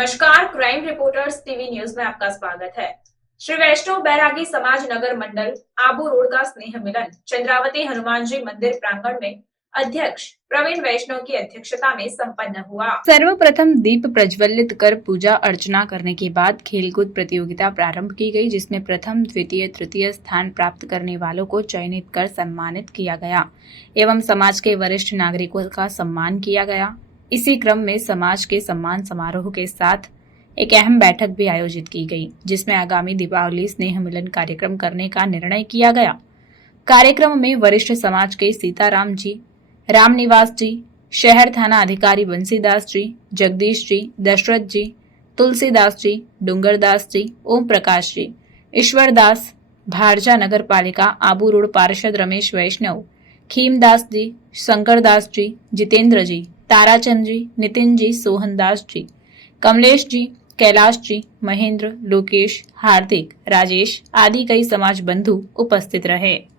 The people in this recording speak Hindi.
नमस्कार, क्राइम रिपोर्टर्स टीवी न्यूज में आपका स्वागत है। श्री वैष्णव बैरागी समाज नगर मंडल आबू रोड का स्नेह मिलन चंद्रावती हनुमान जी मंदिर प्रांगण में अध्यक्ष प्रवीण वैष्णव की अध्यक्षता में संपन्न हुआ। सर्वप्रथम दीप प्रज्वलित कर पूजा अर्चना करने के बाद खेलकूद प्रतियोगिता प्रारंभ की गई, जिसमें प्रथम, द्वितीय, तृतीय स्थान प्राप्त करने वालों को चयनित कर सम्मानित किया गया एवं समाज के वरिष्ठ नागरिकों का सम्मान किया गया। इसी क्रम में समाज के सम्मान समारोह के साथ एक अहम बैठक भी आयोजित की गई, जिसमें आगामी दीपावली स्नेह मिलन कार्यक्रम करने का निर्णय किया गया। कार्यक्रम में वरिष्ठ समाज के सीताराम जी, रामनिवास जी, शहर थाना अधिकारी बंसीदास जी, जगदीश जी, दशरथ जी, तुलसीदास जी, डूंगरदास जी, ओम प्रकाश जी, ईश्वरदास, भारजा नगर पालिका आबू रोड पार्षद रमेश वैष्णव, खीमदास जी, शंकरदास जी, जितेंद्र जी, ताराचंद जी, नितिन जी, सोहनदास जी, कमलेश जी, कैलाश जी, महेंद्र, लोकेश, हार्दिक, राजेश आदि कई समाज बंधु उपस्थित रहे।